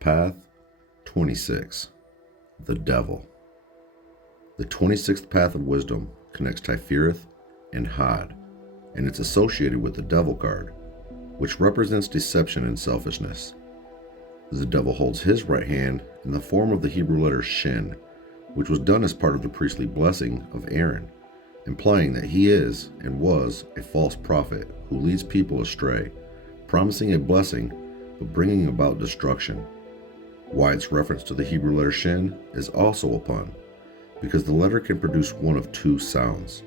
Path 26. The Devil. The 26th path of wisdom connects Tifereth and Hod, and it's associated with the Devil card, which represents deception and selfishness. The devil holds his right hand in the form of the Hebrew letter Shin, which was done as part of the priestly blessing of Aaron, implying that he is and was a false prophet who leads people astray, promising a blessing but bringing about destruction. Wyatt's reference to the Hebrew letter Shin is also a pun, because the letter can produce one of two sounds.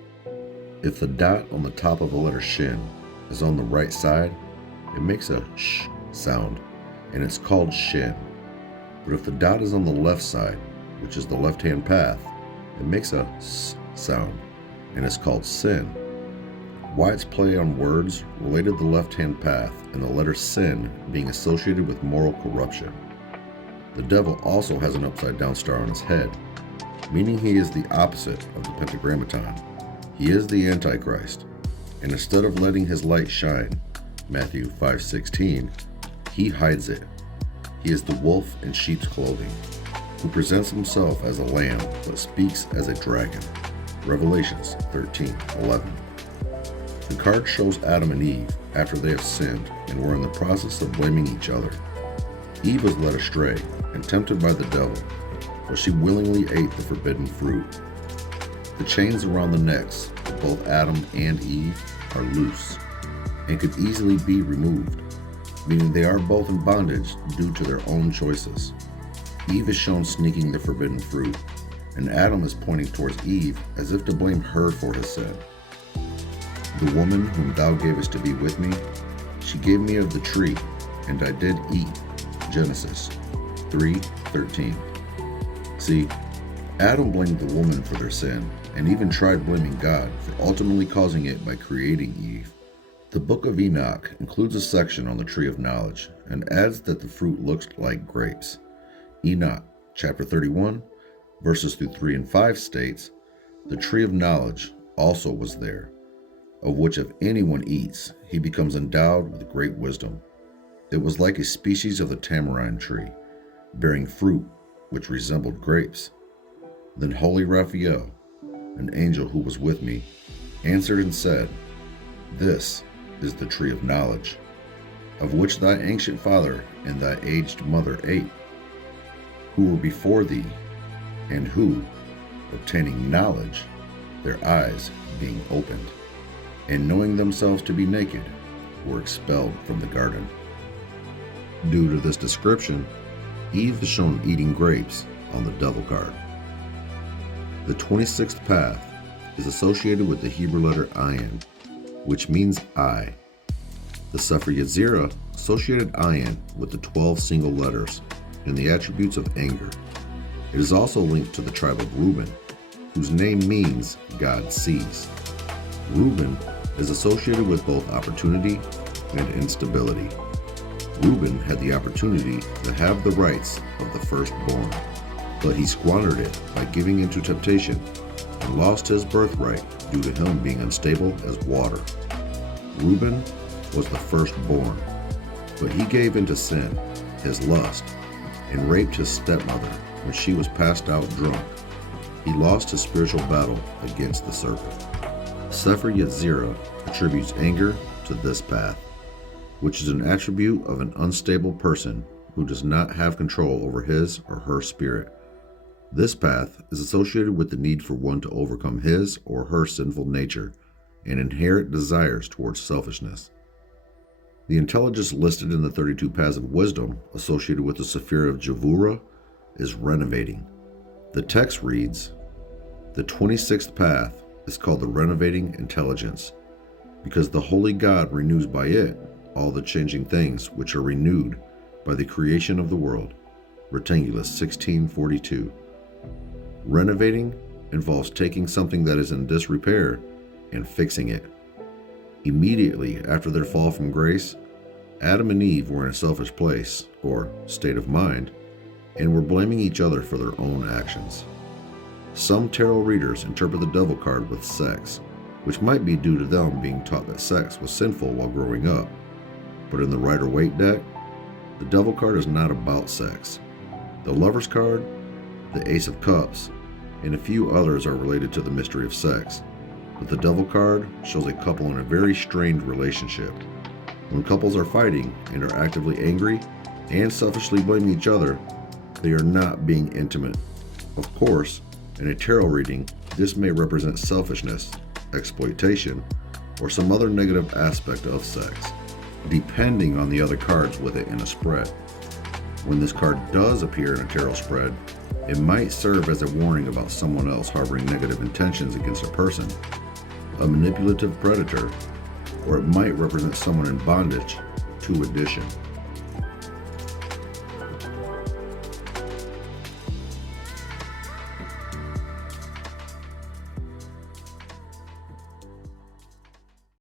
If the dot on the top of the letter Shin is on the right side, it makes a sh sound, and it's called Shin. But if the dot is on the left side, which is the left-hand path, it makes a s sound, and it's called Sin. Wyatt's play on words related the left-hand path and the letter Sin being associated with moral corruption. The devil also has an upside-down star on his head, meaning he is the opposite of the Pentagrammaton. He is the Antichrist, and instead of letting his light shine, Matthew 5:16, he hides it. He is the wolf in sheep's clothing, who presents himself as a lamb but speaks as a dragon. Revelations 13:11. The card shows Adam and Eve after they have sinned and were in the process of blaming each other. Eve was led astray and tempted by the devil, but she willingly ate the forbidden fruit. The chains around the necks of both Adam and Eve are loose and could easily be removed, meaning they are both in bondage due to their own choices. Eve is shown sneaking the forbidden fruit, and Adam is pointing towards Eve as if to blame her for his sin. The woman whom thou gavest to be with me, she gave me of the tree, and I did eat. Genesis 3:13. See, Adam blamed the woman for their sin, and even tried blaming God for ultimately causing it by creating Eve. The book of Enoch includes a section on the tree of knowledge and adds that the fruit looks like grapes. Enoch chapter 31, verses through 3 and 5 states, the tree of knowledge also was there, of which if anyone eats, he becomes endowed with great wisdom. It was like a species of the tamarind tree, bearing fruit which resembled grapes. Then holy Raphael, an angel who was with me, answered and said, This is the tree of knowledge, of which thy ancient father and thy aged mother ate, who were before thee, and who, obtaining knowledge, their eyes being opened, and knowing themselves to be naked, were expelled from the garden. Due to this description, Eve is shown eating grapes on the devil card. The 26th path is associated with the Hebrew letter Ayin, which means eye. The Sefer Yetzirah associated Ayin with the 12 single letters and the attributes of anger. It is also linked to the tribe of Reuben, whose name means God sees. Reuben is associated with both opportunity and instability. Reuben had the opportunity to have the rights of the firstborn, but he squandered it by giving into temptation and lost his birthright due to him being unstable as water. Reuben was the firstborn, but he gave into sin, his lust, and raped his stepmother when she was passed out drunk. He lost his spiritual battle against the serpent. Sefer Yetzirah attributes anger to this path, which is an attribute of an unstable person who does not have control over his or her spirit. This path is associated with the need for one to overcome his or her sinful nature and inherent desires towards selfishness. The intelligence listed in the 32 paths of wisdom associated with the Sephira of Javura is renovating. The text reads, The 26th path is called the renovating intelligence, because the holy God renews by it all the changing things which are renewed by the creation of the world. Rectangulus 1642. Renovating involves taking something that is in disrepair and fixing it. Immediately after their fall from grace, Adam and Eve were in a selfish place, or state of mind, and were blaming each other for their own actions. Some tarot readers interpret the devil card with sex, which might be due to them being taught that sex was sinful while growing up. But in the Rider-Waite deck, The Devil card is not about sex. The Lover's card, the Ace of Cups, and a few others are related to the mystery of sex, but the Devil card shows a couple in a very strained relationship. When couples are fighting and are actively angry and selfishly blaming each other, they are not being intimate. Of course, in a tarot reading, this may represent selfishness, exploitation, or some other negative aspect of sex, depending on the other cards with it in a spread. When this card does appear in a tarot spread, it might serve as a warning about someone else harboring negative intentions against a person, a manipulative predator, or it might represent someone in bondage to addition.